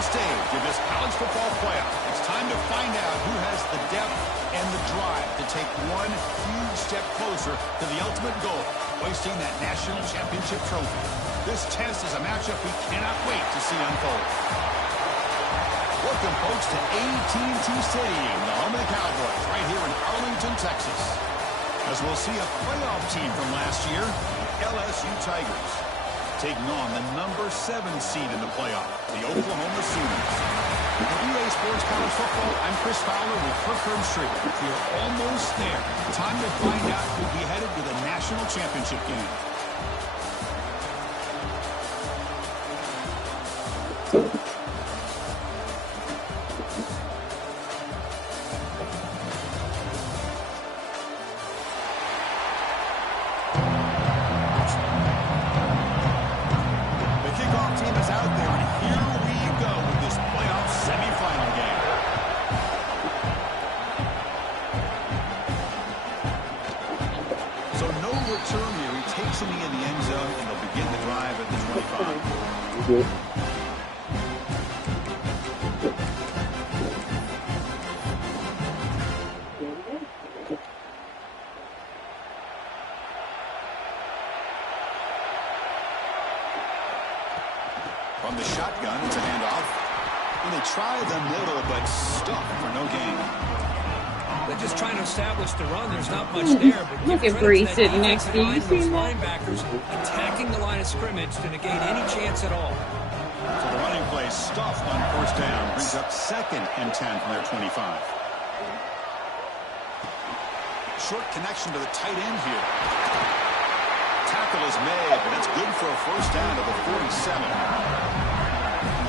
final stage of this college football playoff. It's time to find out who has the depth and the drive to take one huge step closer to the ultimate goal, hoisting that national championship trophy. This test is a matchup we cannot wait to see unfold. Welcome, folks, to AT&T Stadium, the home of the Cowboys, right here in Arlington, Texas. As we'll see a playoff team from last year, the LSU Tigers, taking on the number 7 seed in the playoff, the Oklahoma Sooners. For EA Sports College Football, I'm Chris Fowler with Kirkland Street. We're almost there. Time to find out who'll be headed to the national championship game. From the shotgun, it's a handoff. And they try the middle, but stuck for no gain. They're just trying to establish the run. There's not much there. But look at Bree sitting next to you. Those linebackers attacking the line of scrimmage to negate any chance at all. So the running play stuffed on first down. Brings up 2nd and 10 from their 25. Short connection to the tight end here. Tackle is made, but that's good for a first down to the 47.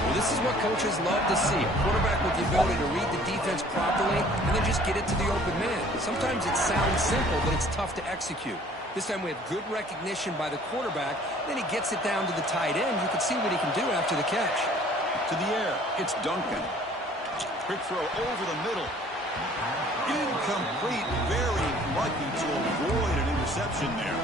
Well, this is what coaches love to see. A quarterback with the ability to read the defense properly and then just get it to the open man. Sometimes it sounds simple, but it's tough to execute. This time we have good recognition by the quarterback. Then he gets it down to the tight end. You can see what he can do after the catch. To the air, it's Duncan. Quick throw over the middle. Incomplete. Very lucky to avoid an interception there.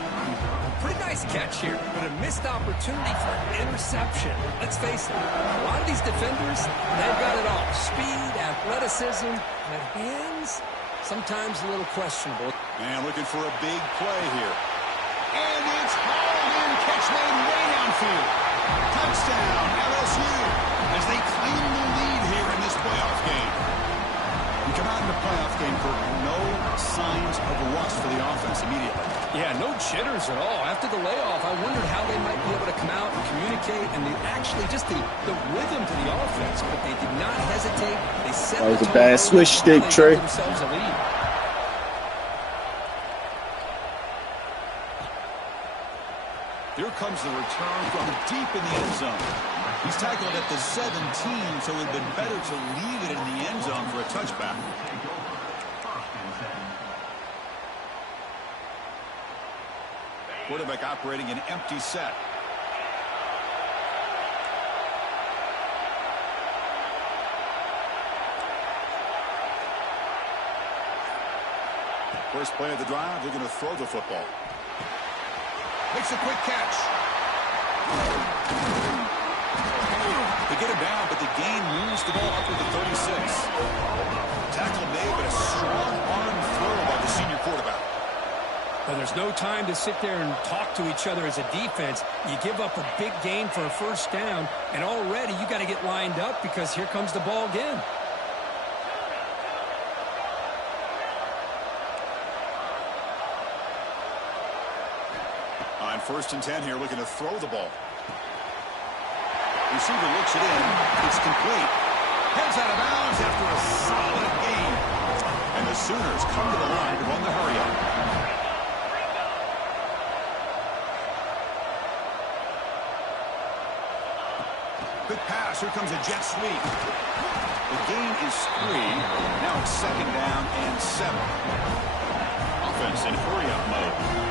Pretty nice catch here, but a missed opportunity for an interception. Let's face it, a lot of these defenders, they've got it all. Speed, athleticism, but hands, sometimes a little questionable. And looking for a big play here. And it's hauled in. Catch made way downfield. Touchdown, LSU, as they claim the lead here in this playoff game. We come out in the playoff game for no signs of rust for the offense immediately. Yeah, no jitters at all. After the layoff, I wondered how they might be able to come out and communicate and actually just the rhythm to the offense. But they did not hesitate. They set that was a bad switch stick, Trey. Themselves a lead. Here comes the return from deep in the end zone. He's tackled at the 17, so it would have been better to leave it in the end zone for a touchback. Quarterback operating an empty set. First play of the drive, they're going to throw the football. Makes a quick catch. They get him down, but the gain moves the ball up to the 36. Tackle made, but a strong arm throw by the senior quarterback. Well, there's no time to sit there and talk to each other as a defense. You give up a big gain for a first down, and already you got to get lined up because here comes the ball again. On 1st and 10 here, looking to throw the ball. Receiver looks it in. It's complete. Heads out of bounds after a solid gain. And the Sooners come to the line to run the hurry-up. Quick pass. Here comes a jet sweep. The gain is 3. Now it's 2nd down and 7. Offense in hurry-up mode.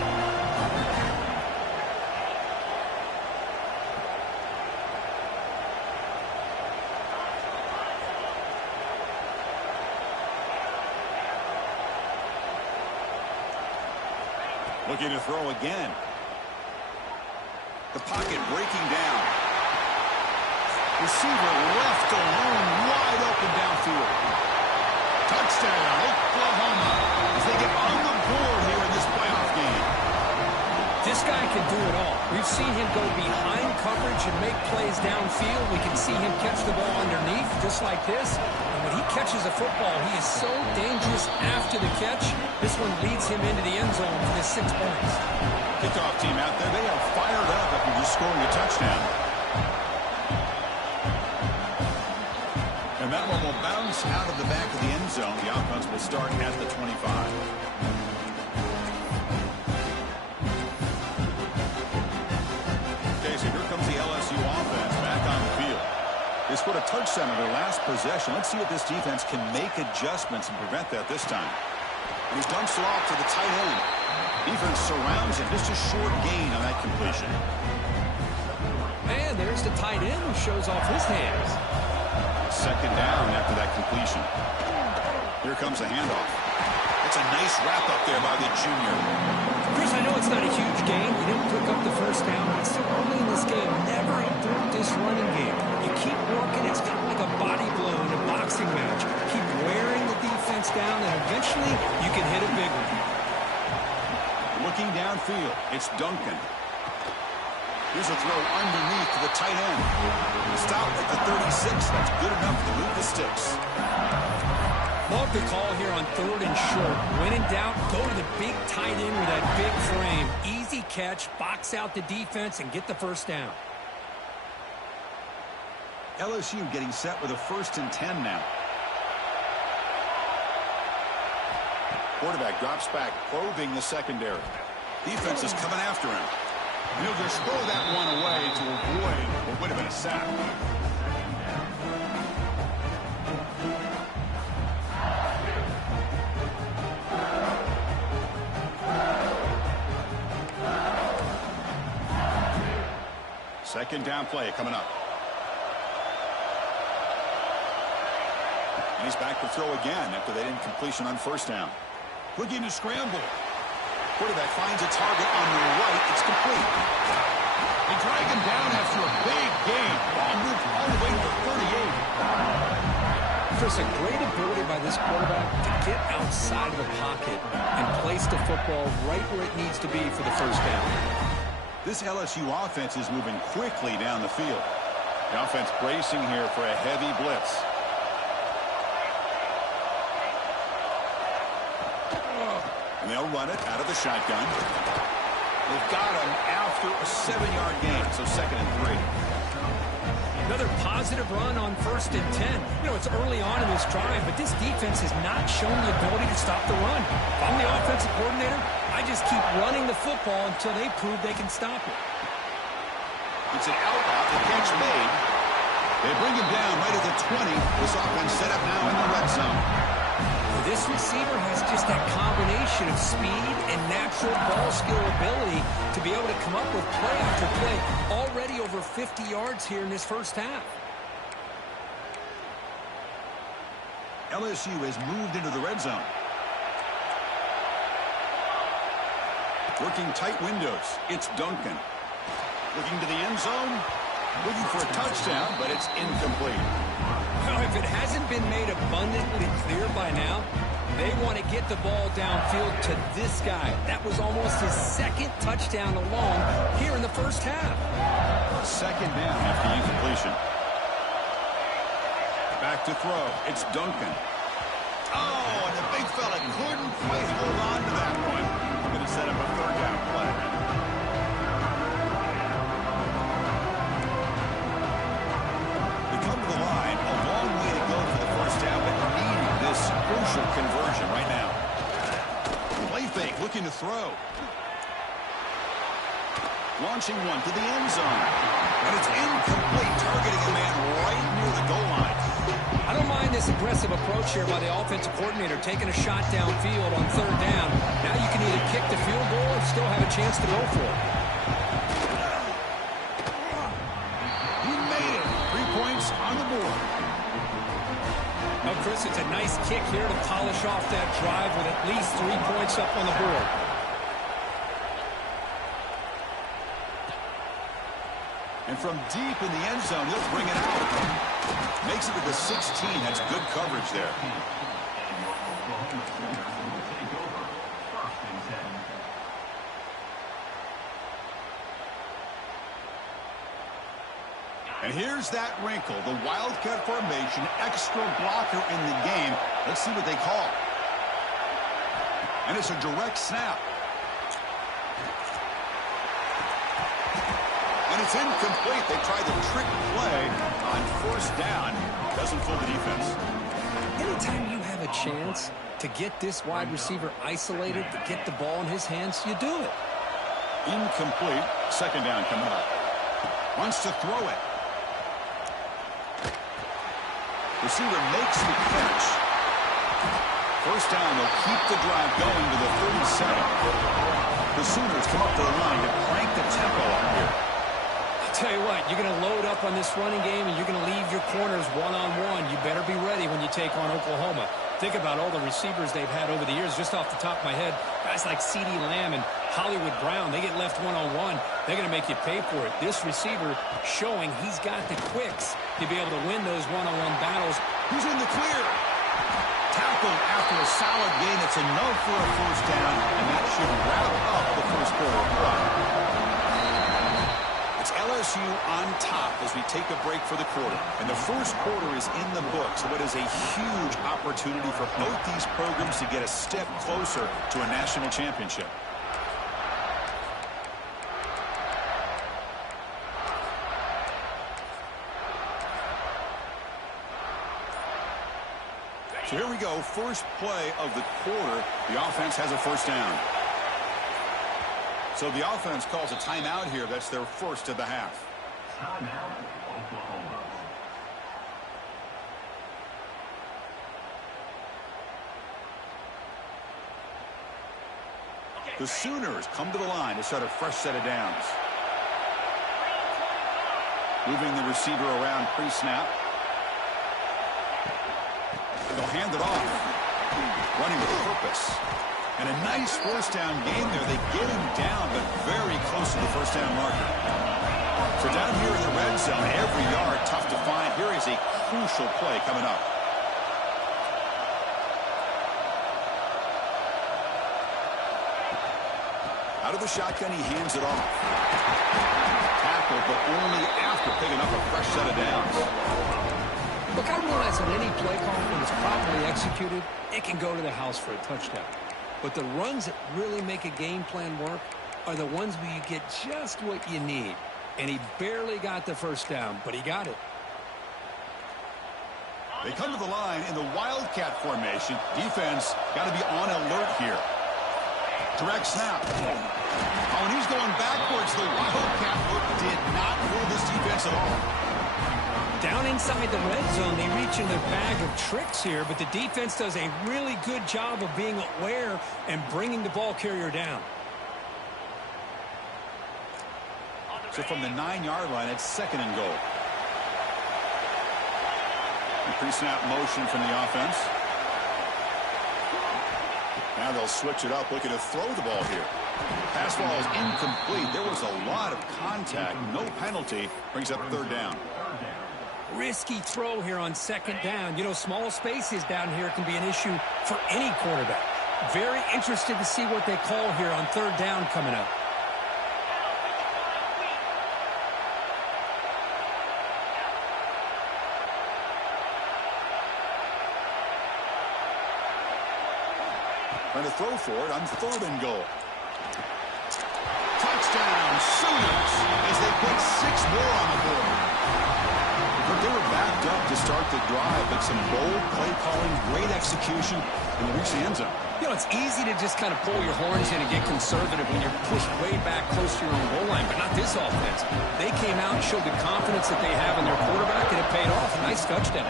Looking to throw again. The pocket breaking down. Receiver left alone, wide open downfield. Touchdown, Oklahoma, as they get on the board here in this playoff game. This guy can do it all. We've seen him go behind coverage and make plays downfield. We can see him catch the ball underneath, just like this. And when he catches a football, he is so dangerous after the catch. This one leads him into the end zone for the 6 points. Kickoff team out there, they are fired up after just scoring a touchdown. And that one will bounce out of the back of the end zone. The offense will start at the 25. Okay, so here comes the LSU offense back on the field. They scored a touchdown in their last possession. Let's see if this defense can make adjustments and prevent that this time. And he dumps it off to the tight end. Defense surrounds him. Just a short gain on that completion. And there's the tight end who shows off his hands. Second down after that completion. Here comes the handoff. That's a nice wrap up there by the junior. Chris, I know it's not a huge gain. You didn't pick up the first down, but it's still early in this game. Never abort this running game. You keep working. It's kind of like a body blow in a boxing match. Keep wearing the defense down, and eventually you can hit a big one. Looking downfield, it's Duncan. Here's a throw underneath to the tight end. Stop at the 36. That's good enough to move the sticks. Love the call here on 3rd and short. When in doubt, go to the big tight end with that big frame. Easy catch, box out the defense, and get the first down. LSU getting set with a 1st and 10 now. Quarterback drops back, probing the secondary. Defense is coming after him. He'll just throw that one away to avoid what would have been a sack. Second down play coming up. And he's back to throw again after that incompletion on 1st down. Looking to scramble. Quarterback finds a target on the right. It's complete. They drag him down after a big gain. Ball moved all the way to the 38. Chris, a great ability by this quarterback to get outside of the pocket and place the football right where it needs to be for the first down. This LSU offense is moving quickly down the field. The offense bracing here for a heavy blitz. And they'll run it out of the shotgun. They've got him after a 7-yard gain, so 2nd and 3. Another positive run on 1st and 10. You know, it's early on in this drive, but this defense has not shown the ability to stop the run. If I'm the offensive coordinator, I just keep running the football until they prove they can stop it. It's an out route, the catch made. They bring him down right at the 20. This offense set up now in the red zone. This receiver has just that combination of speed and natural ball skill ability to be able to come up with play after play. Already over 50 yards here in this first half. LSU has moved into the red zone. Working tight windows. It's Duncan. Looking to the end zone. Looking for a touchdown, but it's incomplete. Well, if it hasn't been made abundantly clear by now, they want to get the ball downfield to this guy. That was almost his 2nd touchdown alone here in the first half. 2nd down after the incompletion. Back to throw. It's Duncan. Oh, and the big fella couldn't quite hold on to that one. Going to set up a 3rd down play. They come to the line. A long way to go for the first down, but needing this crucial conversion right now. Play fake, looking to throw. Launching one to the end zone. And it's incomplete, targeting a man right near the goal line. I don't mind this aggressive approach here by the offensive coordinator, taking a shot downfield on 3rd down. Now you can either kick the field goal or still have a chance to go for it. He made it. 3 points on the board. Well, Chris, it's a nice kick here to polish off that drive with at least 3 points up on the board. And from deep in the end zone, he'll bring it out. Makes it to the 16. That's good coverage there. And here's that wrinkle, the Wildcat formation, extra blocker in the game. Let's see what they call. And it's a direct snap. And it's incomplete. They tried the trick play on first down. Doesn't fool the defense. Anytime you have a chance to get this wide receiver isolated, to get the ball in his hands, you do it. Incomplete. Second down coming up. Wants to throw it. Receiver makes the catch. First down, they'll keep the drive going to the 37. The Sooners come up to the line to crank the tempo up here. I'll tell you what, you're going to load up on this running game and you're going to leave your corners one-on-one. You better be ready when you take on Oklahoma. Think about all the receivers they've had over the years. Just off the top of my head, guys like CeeDee Lamb and Hollywood Brown, they get left one-on-one. They're going to make you pay for it. This receiver showing he's got the quicks to be able to win those one-on-one battles. Who's in the clear? Tackled after a solid gain. It's enough for a first down, and that should wrap up the first quarter of play. It's LSU on top as we take a break for the quarter. And the first quarter is in the books. So it is a huge opportunity for both these programs to get a step closer to a national championship. So here we go, first play of the quarter. The offense has a first down. So the offense calls a timeout here. That's their first of the half. Timeout, Oklahoma. The Sooners come to the line to start a fresh set of downs. Moving the receiver around pre-snap. They'll hand it off. Running with purpose. And a nice first down gain there. They get him down, but very close to the first down marker. So down here in the red zone, every yard tough to find. Here is a crucial play coming up. Out of the shotgun, he hands it off. Tackled, but only after picking up a fresh set of downs. Look, I realize that any play call, when it's properly executed, it can go to the house for a touchdown. But the runs that really make a game plan work are the ones where you get just what you need. And he barely got the first down, but he got it. They come to the line in the Wildcat formation. Defense got to be on alert here. Direct snap. Oh, and he's going backwards. The Wildcat look did not fool this defense at all. Down inside the red zone, they reach in their bag of tricks here, but the defense does a really good job of being aware and bringing the ball carrier down. So from the 9-yard line, it's second and goal. Pre-snap motion from the offense. Now they'll switch it up, looking to throw the ball here. Pass ball is incomplete. There was a lot of contact. No penalty. Brings up third down. Risky throw here on second down. You know, small spaces down here can be an issue for any quarterback. Very interested to see what they call here on third down coming up. Trying to throw for it on third and goal. Touchdown, Sooners, as they put 6 more on the board. But they were backed up to start the drive, but some bold play calling, great execution, and reach the end zone. You know, it's easy to just kind of pull your horns in and get conservative when you're pushed way back close to your own goal line, but not this offense. They came out and showed the confidence that they have in their quarterback, and it paid off. A nice touchdown.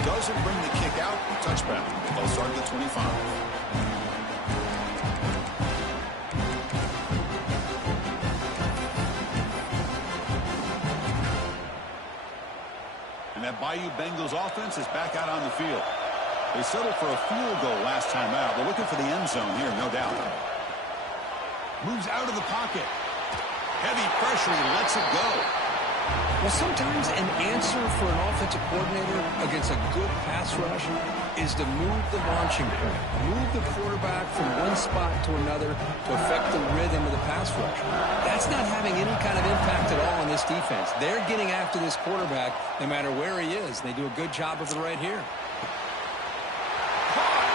Doesn't bring the kick out. Touchback. They'll start at the 25. And that Bayou Bengals offense is back out on the field. They settled for a field goal last time out. They're looking for the end zone here, no doubt. Moves out of the pocket. Heavy pressure. He lets it go. Well, sometimes an answer for an offensive coordinator against a good pass rush is to move the launching point, move the quarterback from one spot to another to affect the rhythm of the pass rush. That's not having any kind of impact at all on this defense. They're getting after this quarterback no matter where he is. They do a good job of it right here.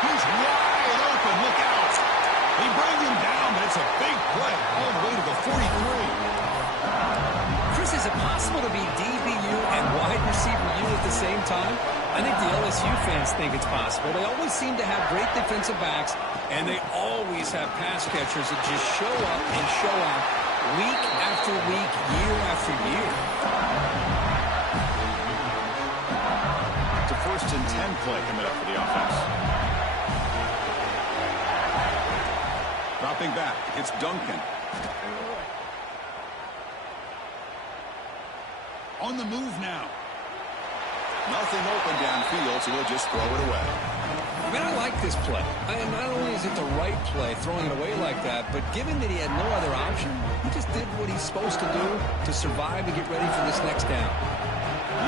He's wide open. Look out. They bring him down, but it's a big play all the way to the 43. Chris, is it possible to be DBU and wide receiver U at the same time? I think the LSU fans think it's possible. They always seem to have great defensive backs, and they always have pass catchers that just show up and show out week after week, year after year. It's a 1st and 10 play coming up for the offense. Dropping back, it's Duncan. On the move now. Nothing open downfield, so he'll just throw it away. I mean, I like this play. And not only is it the right play, throwing it away like that, but given that he had no other option, he just did what he's supposed to do to survive and get ready for this next down.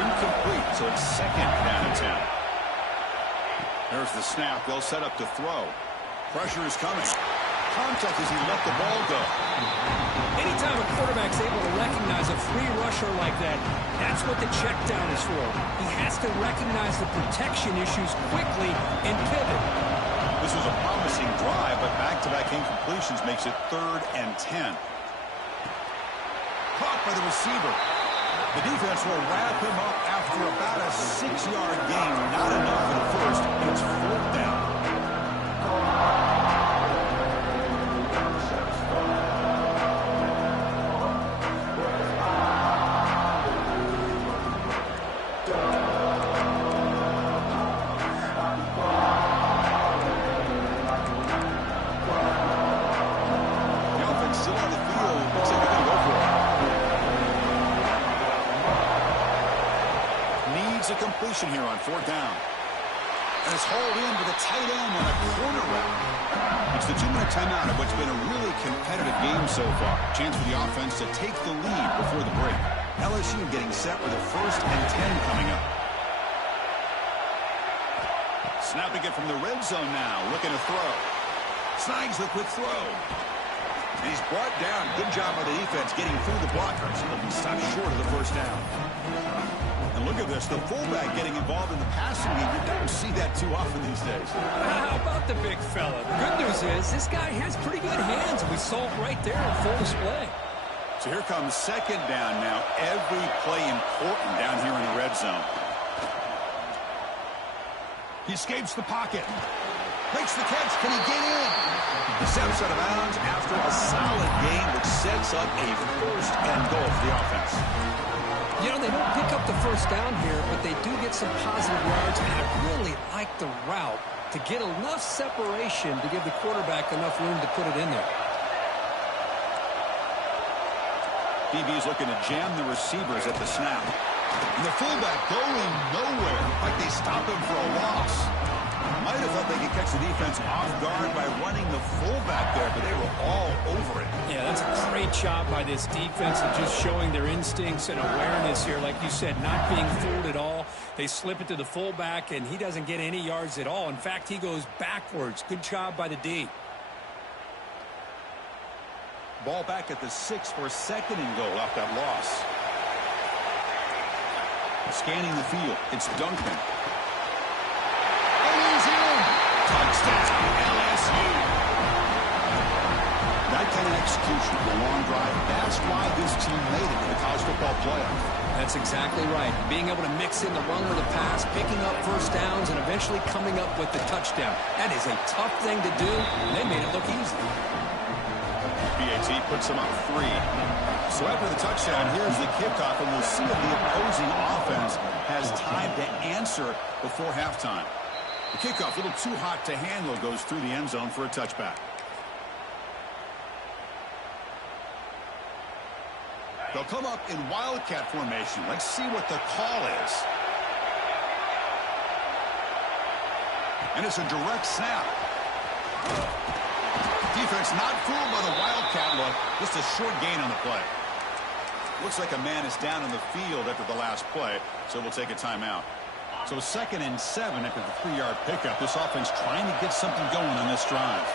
Incomplete, so it's 2nd down and 10. There's the snap. They'll set up to throw. Pressure is coming. Contact as he let the ball go. Anytime a quarterback's able to recognize a free rusher like that, that's what the check down is for. He has to recognize the protection issues quickly and pivot. This was a promising drive, but back-to-back incompletions makes it 3rd and 10. Caught by the receiver. The defense will wrap him up after about a 6-yard gain. Not enough for the first. It's 4th down. A completion here on 4th down. And it's hauled in with a tight end on a corner route. It's the 2-minute timeout of what's been a really competitive game so far. Chance for the offense to take the lead before the break. LSU getting set with a 1st and 10 coming up. Snapping it from the red zone now. Looking to throw. Snags the quick throw. And he's brought down. Good job by the defense getting through the blockers. He'll be stopped short of the 1st down. And look at this, the fullback getting involved in the passing game. You don't see that too often these days. How about the big fella? The good news is this guy has pretty good hands, and we saw it right there in full display. So here comes 2nd down now. Every play important down here in the red zone. He escapes the pocket. Makes the catch. Can he get in? He steps out of bounds after a solid game, which sets up a 1st and goal for the offense. You know, they don't pick up the 1st down here, but they do get some positive yards, and I really like the route to get enough separation to give the quarterback enough room to put it in there. DB's looking to jam the receivers at the snap. And the fullback going nowhere, like they stop him for a loss. Might have thought they could catch the defense off guard by running the fullback there, but they were all over it. Yeah, that's a great job by this defense of just showing their instincts and awareness here. Like you said, not being fooled at all. They slip it to the fullback, and he doesn't get any yards at all. In fact, he goes backwards. Good job by the D. Ball back at the 6 for 2nd and goal off that loss. Scanning the field, it's Duncan. Touchdown, LSU. That kind of execution, the long drive, that's why this team made it to the college football playoff. That's exactly right. Being able to mix in the run with the pass, picking up 1st downs, and eventually coming up with the touchdown. That is a tough thing to do, and they made it look easy. BAT puts them up 3. So after the touchdown, here's the kickoff, and we'll see if the opposing offense has time to answer before halftime. The kickoff, a little too hot to handle, goes through the end zone for a touchback. They'll come up in wildcat formation. Let's see what the call is. And it's a direct snap. Defense not fooled by the Wildcat look. Just a short gain on the play. Looks like a man is down on the field after the last play, so we'll take a timeout. So 2nd and 7 after the 3-yard pickup. This offense trying to get something going on this drive.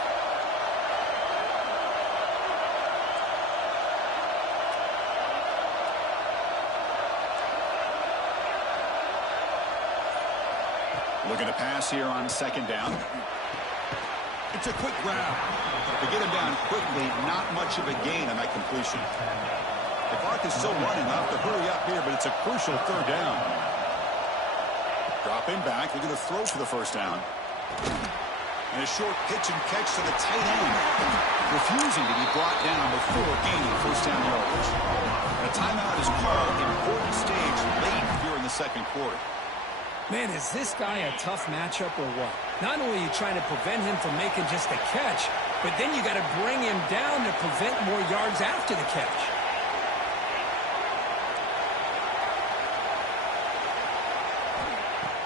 Looking to pass here on 2nd down. It's a quick grab. To get him down quickly, not much of a gain on that completion. The clock is still running. I'll have to hurry up here, but it's a crucial 3rd down. Dropping back, looking to throw for the 1st down. And a short pitch and catch to the tight end. Refusing to be brought down before gaining 1st down yardage. A timeout is called. Important stage late here in the 2nd quarter. Man, is this guy a tough matchup or what? Not only are you trying to prevent him from making just a catch, but then you got to bring him down to prevent more yards after the catch.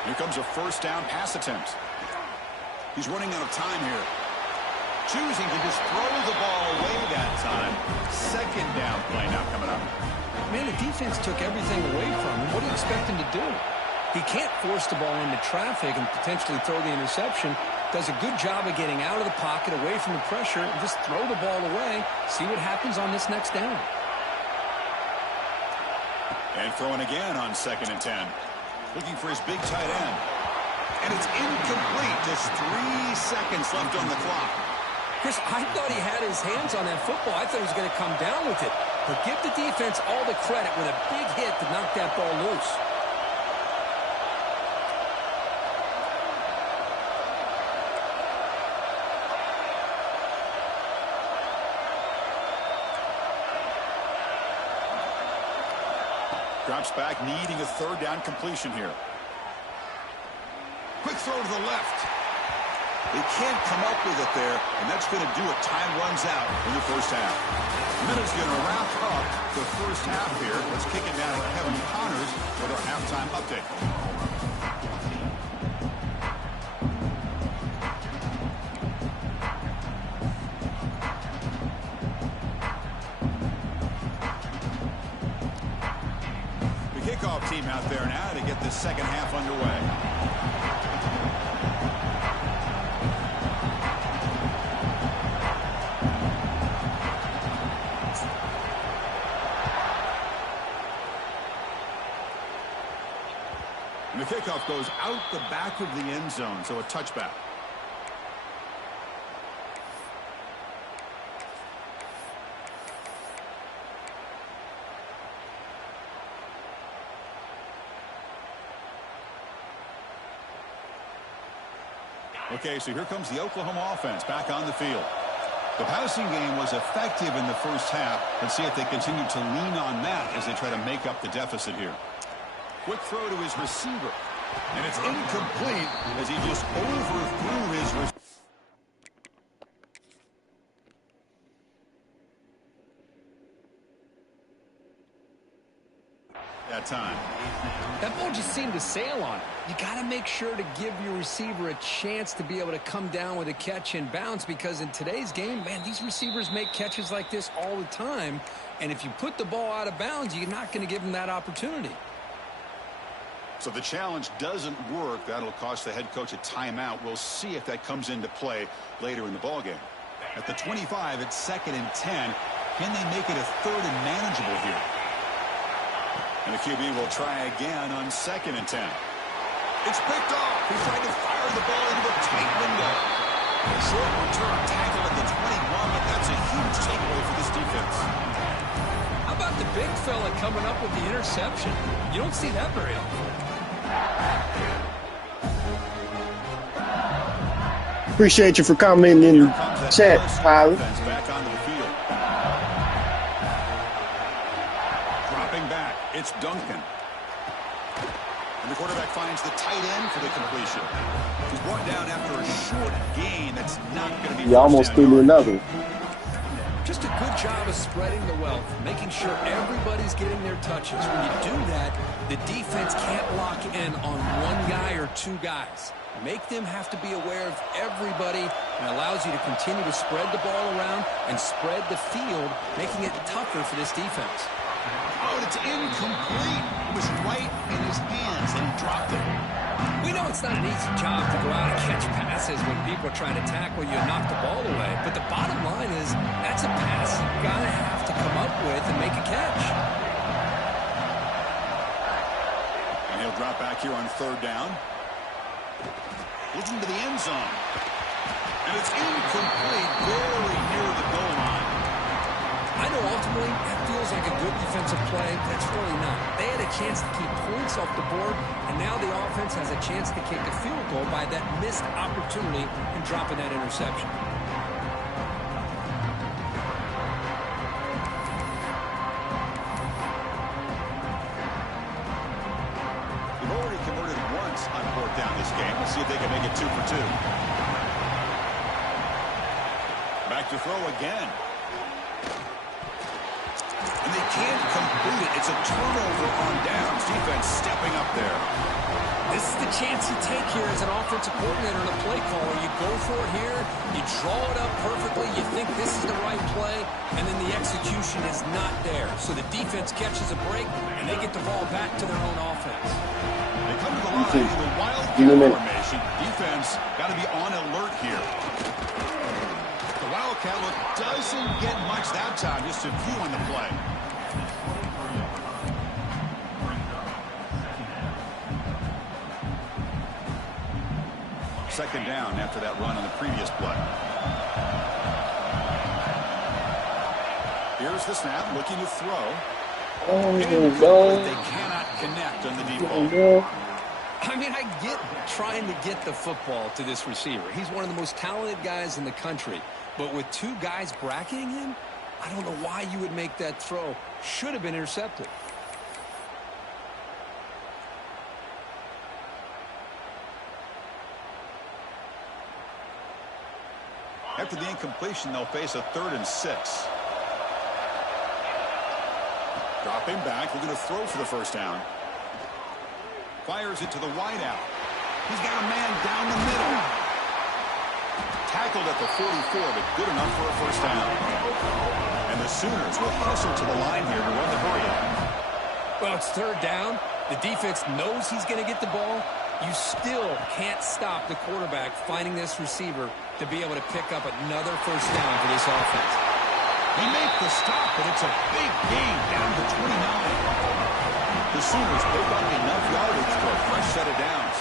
Here comes a 1st down pass attempt. He's running out of time here. Choosing to just throw the ball away that time. 2nd down play now coming up. Man, the defense took everything away from him. What do you expect him to do? He can't force the ball into traffic and potentially throw the interception. Does a good job of getting out of the pocket, away from the pressure, and just throw the ball away. See what happens on this next down. And throwing again on 2nd and 10. Looking for his big tight end. And it's incomplete. Just 3 seconds left on the clock. Chris, I thought he had his hands on that football. I thought he was going to come down with it. But give the defense all the credit with a big hit to knock that ball loose. Drops back, needing a 3rd down completion here. Quick throw to the left. They can't come up with it there, and that's going to do it. Time runs out in the 1st half. Minute's going to wrap up the 1st half here. Let's kick it down to Kevin Connors with our halftime update. Kickoff team out there now to get the 2nd half underway. And the kickoff goes out the back of the end zone, so a touchback. Okay, so here comes the Oklahoma offense back on the field. The passing game was effective in the 1st half. Let's see if they continue to lean on that as they try to make up the deficit here. Quick throw to his receiver. And it's incomplete as he just overthrew his receiver. That time. That ball just seemed to sail on it. You got to make sure to give your receiver a chance to be able to come down with a catch and bounce, because in today's game, man, these receivers make catches like this all the time. And if you put the ball out of bounds, you're not going to give them that opportunity. So the challenge doesn't work. That'll cost the head coach a timeout. We'll see if that comes into play later in the ballgame. At the 25, it's 2nd and 10. Can they make it a 3rd and manageable here? And the QB will try again on 2nd and 10. It's picked off. He tried to fire the ball into a tight window. Short return tackle at the 21, but that's a huge takeaway for this defense. How about the big fella coming up with the interception? You don't see that very often. Appreciate you for commenting in the chat, Tyler. Back onto the field. Dropping back, it's Duncan. And the quarterback finds the tight end for the completion. He's brought down after a short gain that's not going to be. You almost threw me another. Just a good job of spreading the wealth, making sure everybody's getting their touches. When you do that, the defense can't lock in on one guy or two guys. Make them have to be aware of everybody, and allows you to continue to spread the ball around and spread the field, making it tougher for this defense. Oh, and it's incomplete. It was right in his hands, and he dropped it. We know it's not an easy job to go out and catch passes when people are trying to tackle you and knock the ball away. But the bottom line is that's a pass you've got to have to come up with and make a catch. And he'll drop back here on 3rd down. Looking to the end zone. And it's incomplete, very near the goal line. I know ultimately that feels like a good defensive play, but it's really not. They had a chance to keep points off the board, and now the offense has a chance to kick a field goal by that missed opportunity and dropping that interception. They've already converted once on 4th down this game. Let's see if they can make it 2 for 2. Back to throw again. And they can't complete it. It's a turnover on downs. Defense stepping up there. This is the chance you take here as an offensive coordinator and a play caller. You go for it here, you draw it up perfectly, you think this is the right play, and then the execution is not there. So the defense catches a break, and they get the ball back to their own offense. They come to the line in the wildcat formation. Defense got to be on alert here. The wildcat look doesn't get much that time, just a few on the play. Second down after that run on the previous play. Here's the snap, looking to throw. Oh, They cannot connect on the deep ball. I mean, I get trying to get the football to this receiver. He's one of the most talented guys in the country. But with two guys bracketing him, I don't know why you would make that throw. Should have been intercepted. After the incompletion, they'll face a 3rd and 6. Dropping back, looking to throw for the first down. Fires it to the wideout. He's got a man down the middle. Tackled at the 44, but good enough for a first down. And the Sooners will hustle to the line here to run the hurry up. Well, it's 3rd down. The defense knows he's going to get the ball. You still can't stop the quarterback finding this receiver to be able to pick up another first down for this offense. They make the stop, but it's a big gain down to 29. The Sooners pick up enough yardage for a fresh set of downs.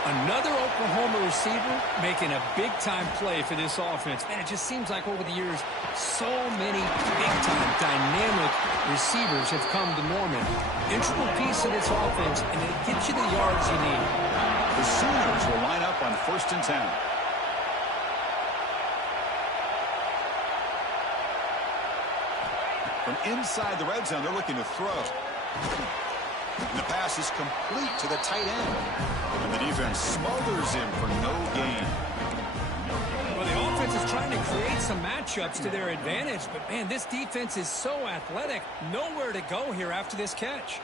Another Oklahoma receiver making a big-time play for this offense. Man, it just seems like over the years, so many big-time, dynamic receivers have come to Norman. Integral piece of this offense, and it gets you the yards you need. The Sooners will line up on 1st and 10. From inside the red zone, they're looking to throw. And the pass is complete to the tight end. And the defense smothers him for no gain. Well, the offense is trying to create some matchups to their advantage, but, man, this defense is so athletic. Nowhere to go here after this catch.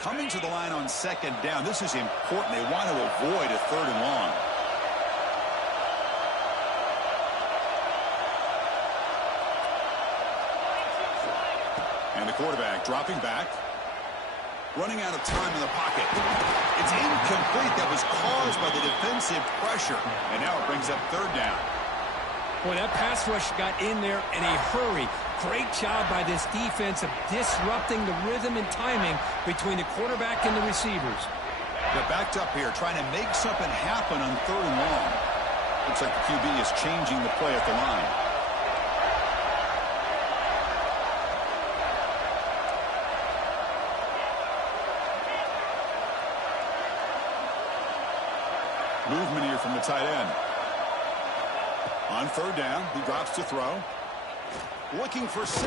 Coming to the line on 2nd down, this is important. They want to avoid a 3rd and long. And the quarterback dropping back. Running out of time in the pocket. It's incomplete. That was caused by the defensive pressure. And now it brings up 3rd down. Boy, that pass rush got in there in a hurry. Great job by this defense of disrupting the rhythm and timing between the quarterback and the receivers. They're backed up here, trying to make something happen on 3rd and long. Looks like the QB is changing the play at the line. Movement here from the tight end. On 3rd down, he drops to throw. Looking for 6.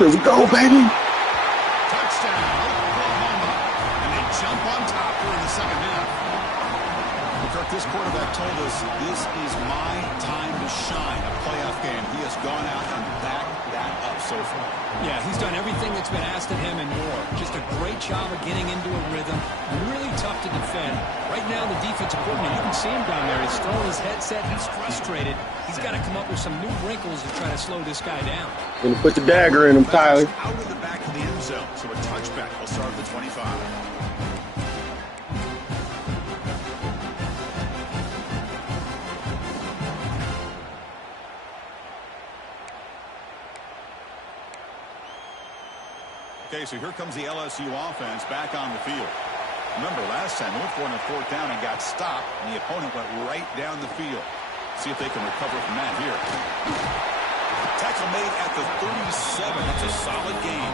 Let's go, baby. Touchdown, Oklahoma. And they jump on top here in the second half. McCarthy This quarterback told us this is my time to shine, a playoff game. He has gone out and backed that up so far. Yeah, he's done everything that's been asked of him and more. Just a great job of getting into a rhythm. Really tough to defend. Right now, the defensive coordinator, you can see him down there. He's throwing his headset. He's frustrated. He's got to come up with some new wrinkles to try to slow this guy down. Gonna put the dagger in him, Tyler. Out of the back of the end zone, so a touchback will start at the 25. Okay, so here comes the LSU offense back on the field. Remember, last time they went for it on fourth down and got stopped, and the opponent went right down the field. See if they can recover from that here. Tackle made at the 37. That's a solid gain.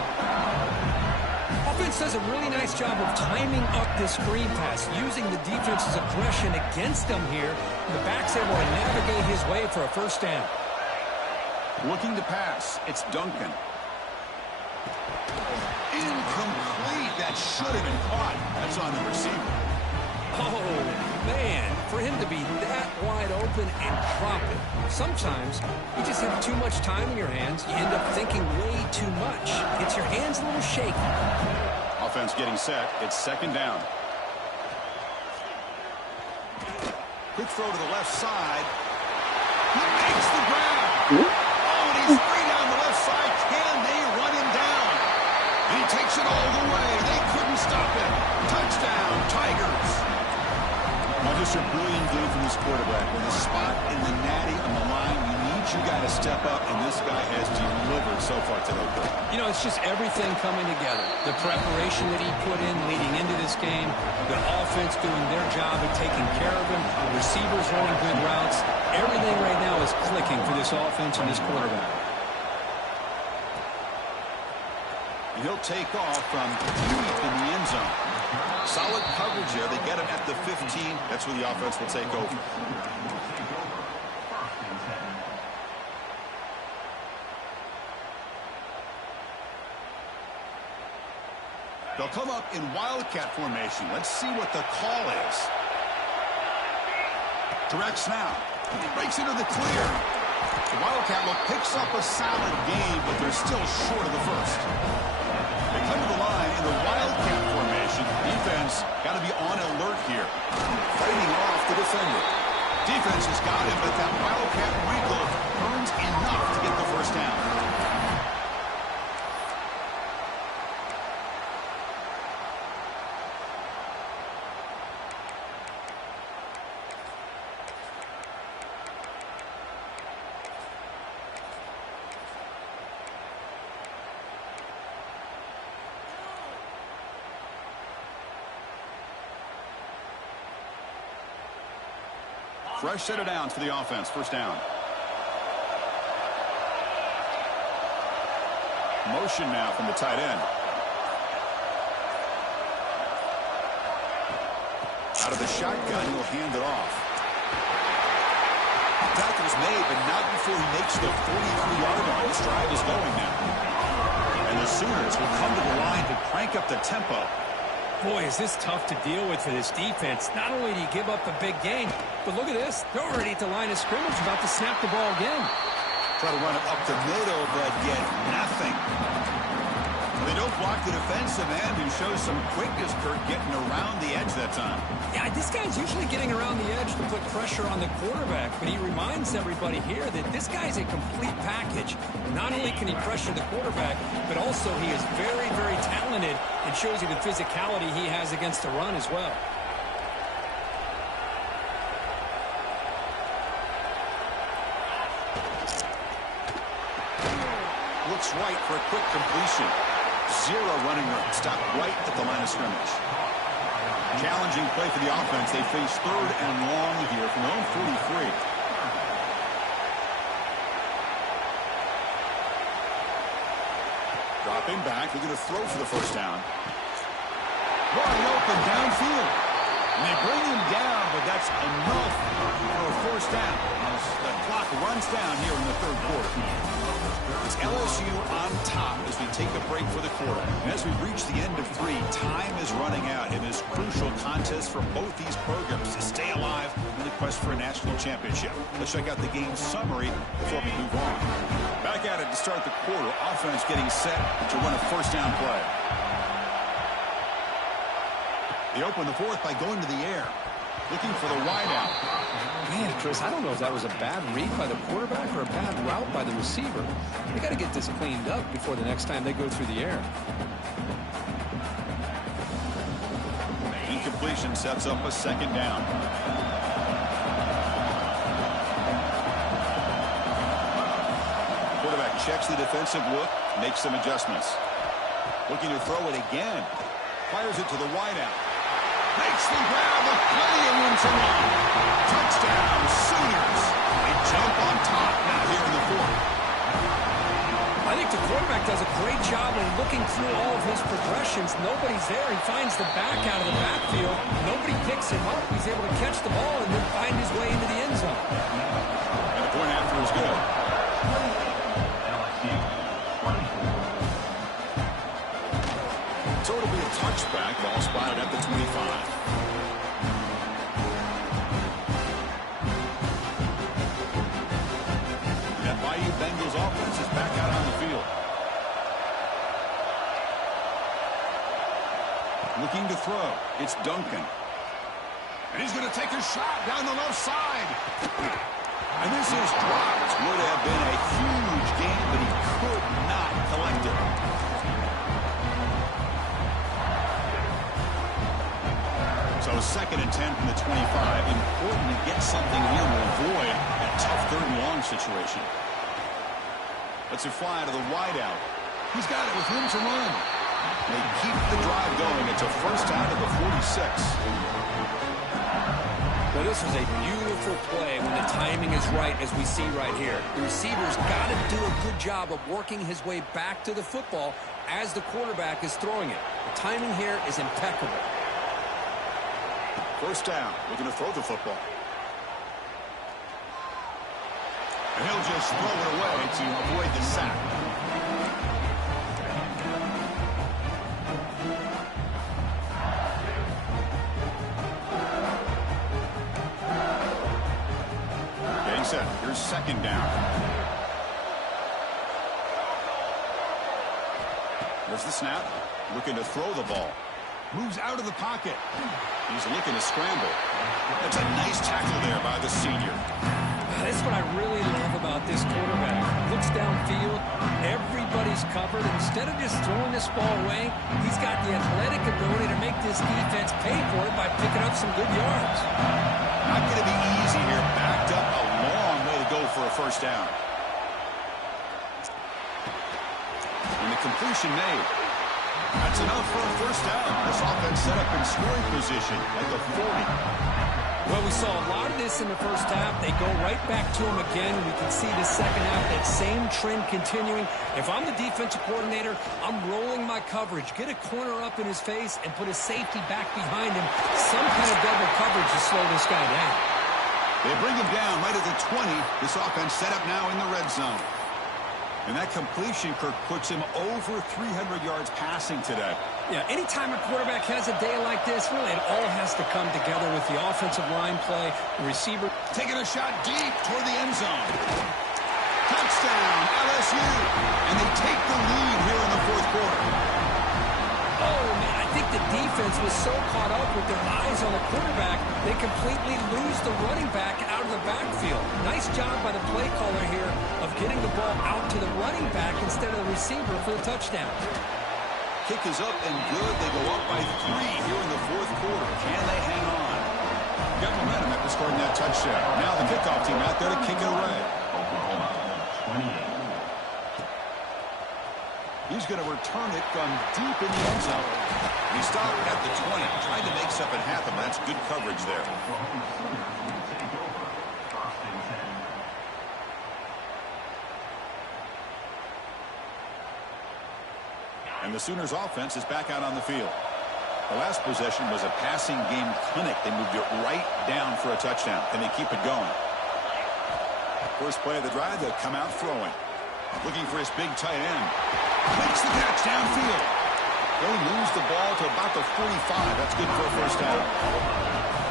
Offense does a really nice job of timing up this screen pass, using the defense's aggression against them here. The back's able to navigate his way for a first down. Looking to pass. It's Duncan. Incomplete. That should have been caught. That's on the receiver. Oh, man. For him to be that wide open and drop it. Sometimes you just have too much time in your hands. You end up thinking way too much. Gets your hands a little shaky. Offense getting set. It's second down. Quick throw to the left side. He makes the grab. Oh, and he's free down the left side. Can they run him down? And he takes it all the way. They couldn't stop him. Touchdown, Tigers. Now just a brilliant game from this quarterback. With a spot in the natty on the line, you need your guy to step up, and this guy has delivered so far today. You know, it's just everything coming together. The preparation that he put in leading into this game, the offense doing their job of taking care of him, receivers running good routes. Everything right now is clicking for this offense and this quarterback. He'll take off from deep in the end zone. Solid coverage there. They get him at the 15. That's where the offense will take over. They'll come up in Wildcat formation. Let's see what the call is. Direct snap. He breaks into the clear. The Wildcat look picks up a solid gain, but they're still short of the first. They come to the line in the Wildcat formation. Defense got to be on alert here. Fighting off the defender. Defense has got him, but that Wildcat wrinkle earns enough to get the first down. Fresh set of downs for the offense. First down. Motion now from the tight end. Out of the shotgun, he'll hand it off. Tackle's made, but not before he makes the 43-yard line. This drive is going now. And the Sooners will come to the line to crank up the tempo. Boy, is this tough to deal with for this defense. Not only do you give up the big gain, but look at this. They're already at the line of scrimmage, about to snap the ball again. Try to run it up the middle, but get nothing. They don't block the defensive end, who shows some quickness, Kurt, getting around the edge that time. Yeah, this guy's usually getting around the edge to put pressure on the quarterback, but he reminds everybody here that this guy's a complete package. Not only can he pressure the quarterback, but also he is very, very talented and shows you the physicality he has against the run as well. Looks right for a quick completion. Zero running room. Stopped right at the line of scrimmage. Challenging play for the offense. They face third and long here from their own 43. Dropping back. They're going to throw for the first down. Wide open downfield. And they bring him down, but that's enough for a first down as the clock runs down here in the third quarter. It's LSU on top as we take a break for the quarter. And as we reach the end of 3, time is running out in this crucial contest for both these programs to stay alive in the quest for a national championship. Let's check out the game summary before we move on. Back at it to start the quarter. Offense getting set to run a first down play. They open the fourth by going to the air, looking for the wideout. Man, Chris, I don't know if that was a bad read by the quarterback or a bad route by the receiver. They got to get this cleaned up before the next time they go through the air. Incompletion sets up a second down. Quarterback checks the defensive look, makes some adjustments. Looking to throw it again. Fires it to the wideout. Makes the grab with plenty of room to run. Touchdown, Sooners. They jump on top now here in the fourth. I think the quarterback does a great job of looking through all of his progressions. Nobody's there. He finds the back out of the backfield. Nobody picks him up. He's able to catch the ball and then find his way into the end zone. And the point after is good. So it'll be a touchback. Ball spotted at the 25. That Bayou Bengals offense is back out on the field. Looking to throw. It's Duncan. And he's going to take a shot down the left side. And this is dropped. Would have been a huge game, but he could not collect it. So 2nd and 10 from the 25. Important to get something here to avoid that tough 3rd and long situation. Lets it fly to the wideout. He's got it with room to run. They keep the drive going. It's a first down to the 46. Well, this was a beautiful play when the timing is right, as we see right here. The receiver's got to do a good job of working his way back to the football as the quarterback is throwing it. The timing here is impeccable. First down. Looking to throw the football. And he'll just throw it away to avoid the sack. Getting set. Here's 2nd down. There's the snap. Looking to throw the ball. Moves out of the pocket. He's looking to scramble. That's a nice tackle there by the senior. That's what I really love about this quarterback. Looks downfield. Everybody's covered. Instead of just throwing this ball away, he's got the athletic ability to make this defense pay for it by picking up some good yards. Not going to be easy here. Backed up a long way to go for a first down. And the completion made. That's enough for a first down. This offense set up in scoring position at the 40. Well, we saw a lot of this in the first half. They go right back to him again. We can see the second half, that same trend continuing. If I'm the defensive coordinator, I'm rolling my coverage. Get a corner up in his face and put a safety back behind him. Some kind of double coverage to slow this guy down. They bring him down right at the 20. This offense set up now in the red zone. And that completion, Kirk, puts him over 300 yards passing today. Yeah, anytime a quarterback has a day like this, really it all has to come together with the offensive line play, the receiver. Taking a shot deep toward the end zone. Touchdown, LSU. And they take the lead here in the fourth quarter. Oh, man, I think the defense was so caught up with their eyes on the quarterback, they completely lose the running back out of the backfield. Nice job by the play caller here of getting the ball out to the running back instead of the receiver for the touchdown. Kick is up and good. They go up by 3 here in the fourth quarter. Can they hang on? Got momentum after scoring that touchdown. Now the kickoff team out there to kick it away. Oklahoma, 28. He's going to return it from deep in the end zone. He stopped at the 20, trying to make something happen. That's good coverage there. And the Sooners offense is back out on the field. The last possession was a passing game clinic. They moved it right down for a touchdown, and they keep it going. First play of the drive, they'll come out throwing. Looking for his big tight end. Makes the catch downfield. They lose the ball to about the 45. That's good for a first down.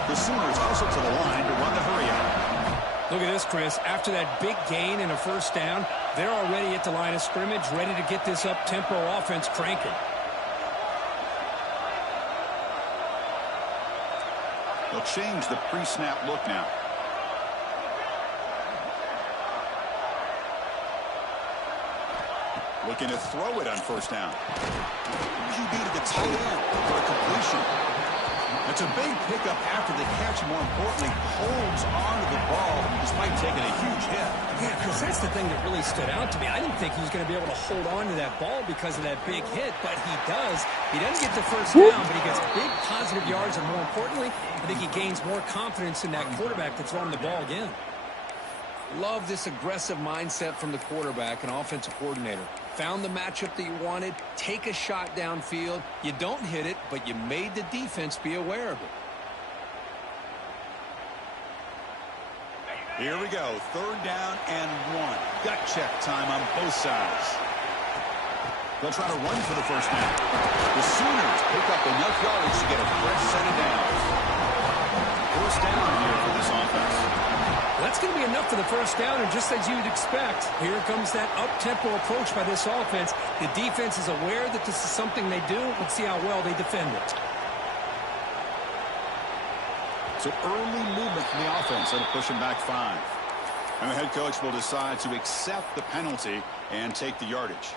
The Sooners hustle to the line to run the hurry out. Look at this, Chris. After that big gain and a first down, they're already at the line of scrimmage, ready to get this up-tempo offense cranking. They'll change the pre-snap look now. Looking to throw it on first down. QB to the tight end for a completion. That's a big pickup after the catch. More importantly, holds on to the ball despite taking a huge hit. Yeah, because that's the thing that really stood out to me. I didn't think he was going to be able to hold on to that ball because of that big hit, but he does. He doesn't get the first down, but he gets big positive yards, and more importantly, I think he gains more confidence in that quarterback to throw him the ball again. Love this aggressive mindset from the quarterback and offensive coordinator. Found the matchup that you wanted, take a shot downfield. You don't hit it, but you made the defense be aware of it. Here we go, third down and 1. Gut check time on both sides. They'll try to run for the first down. The Sooners pick up enough yards to get a fresh set of downs. First down here for this offense. That's going to be enough for the first down, and just as you'd expect, here comes that up-tempo approach by this offense. The defense is aware that this is something they do. Let's see how well they defend it. So early movement from the offense. That'll push him back 5. And the head coach will decide to accept the penalty and take the yardage.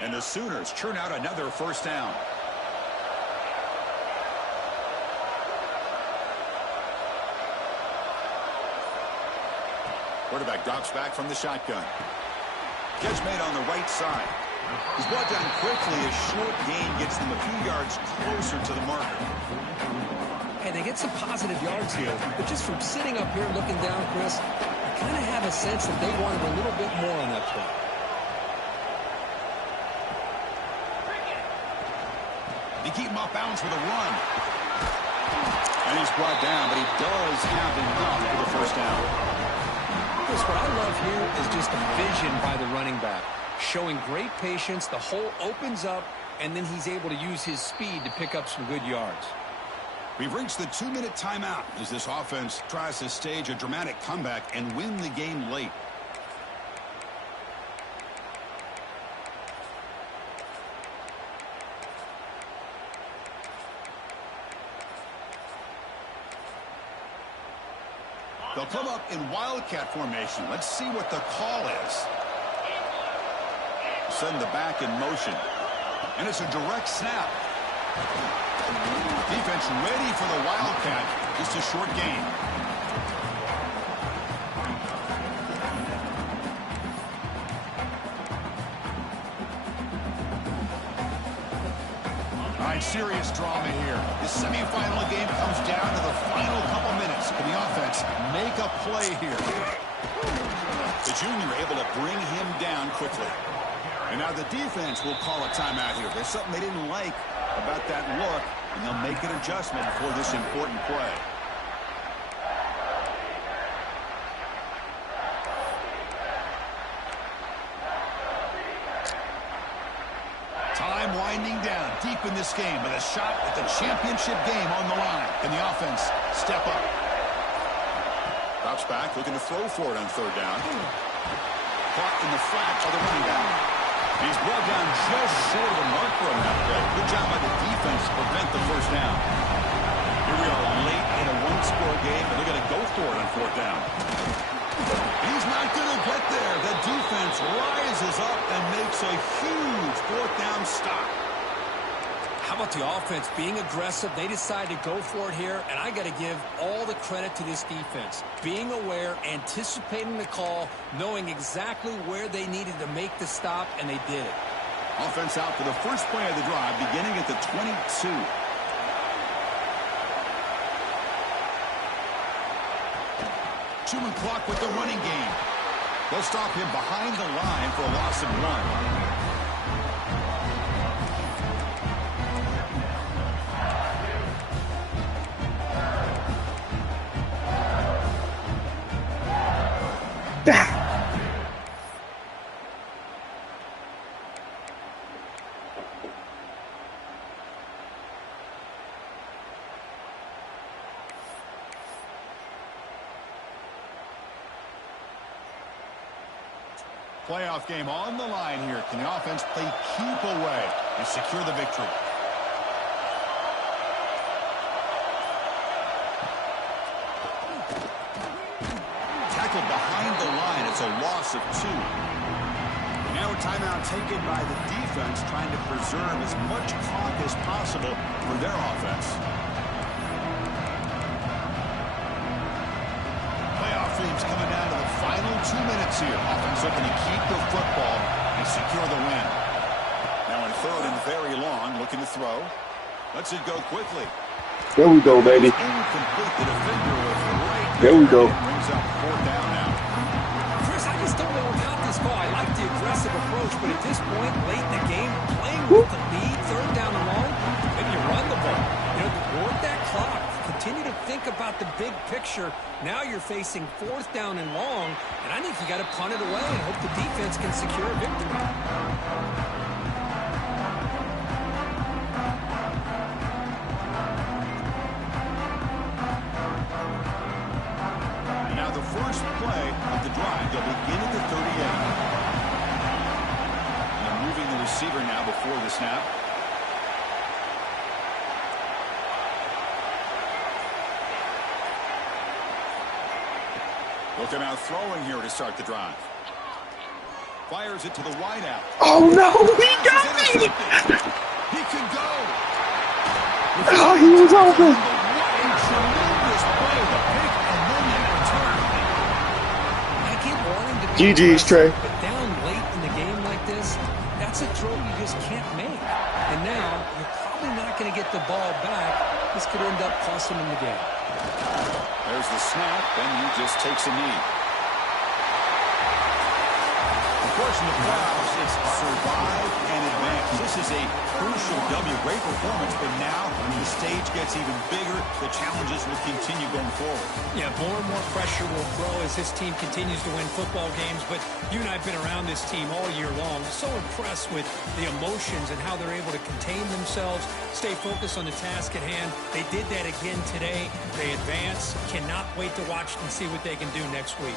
And the Sooners churn out another first down. Quarterback drops back from the shotgun. Catch made on the right side. He's brought down quickly. A short gain gets them a few yards closer to the marker. Hey, they get some positive yards here, but just from sitting up here looking down, Chris, I kind of have a sense that they wanted a little bit more on that play. They keep him off bounds with a run. And he's brought down, but he does have enough for the first down. Chris, what I love here is just a vision by the running back. Showing great patience, the hole opens up, and then he's able to use his speed to pick up some good yards. We've reached the 2-minute timeout as this offense tries to stage a dramatic comeback and win the game late. They'll come up in wildcat formation. Let's see what the call is. Send the back in motion. And it's a direct snap. Defense ready for the wildcat. Just a short gain. All right, serious drama here. This semifinal game comes down to the final couple minutes. Can the offense make a play here? The junior able to bring him down quickly. And now the defense will call a timeout here. There's something they didn't like about that look, and they'll make an adjustment for this important play. Time winding down deep in this game with a shot at the championship game on the line. Can the offense step up? Drops back, looking to throw for it on third down. Caught in the flat by the running back. He's brought down just short of the marker on that play. Good job by the defense to prevent the first down. Here we are late in a one-score game, and they're going to go for it on fourth down. He's not going to get there. The defense rises up and makes a huge fourth down stop. How about the offense being aggressive? They decide to go for it here, and I got to give all the credit to this defense. Being aware, anticipating the call, knowing exactly where they needed to make the stop, and they did it. Offense out for the first play of the drive, beginning at the 22. Chewing clock with the running game. They'll stop him behind the line for a loss of 1. Playoff game on the line here. Can the offense play keep away and secure the victory? Tackled behind the line. It's a loss of 2. Now a timeout taken by the defense, trying to preserve as much clock as possible for their offense. Playoff dreams coming down to the final 2 minutes here. Offense looking to keep the football and secure the win. Now in 3rd and very long, looking to throw. Lets it go quickly. There we go, baby. Incomplete. The defender was right there we go. Brings up 4th down now. Chris, I just don't know about this call. I like the aggressive approach, but at this point, late in the game, playing with the lead, 3rd down and long, maybe you run the ball. You know, work that clock. Continue to think about the big picture. Now you're facing 4th down and long, and I think you got to punt it away and hope the defense can secure a victory. And now the first play of the drive. They'll begin at the 38. And they're moving the receiver now before the snap. Looking out throwing here to start the drive. Fires it to the wideout. Oh, no. He got me. He can go. Oh, he was open. Tremendous play to pick and then that return. I keep wanting to be GG's, Trey. but down late in the game like this, that's a throw you just can't make. And now you're probably not going to get the ball back. This could end up costing him the game. There's the snap, and he just takes a knee. Of course, in the playoffs, it's survive and advance. This is a crucial W. Great performance, but now the stage gets even bigger. The challenges will continue going forward. Yeah, more and more pressure will grow as this team continues to win football games. But you and I have been around this team all year long. So impressed with the emotions and how they're able to contain themselves, stay focused on the task at hand. They did that again today. They advance. Cannot wait to watch and see what they can do next week.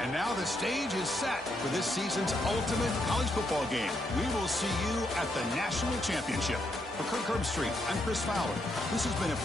And now the stage is set for this season's ultimate college football game. We will see you at the National Championship. For Kirk Herbstreit, I'm Chris Fowler. This has been a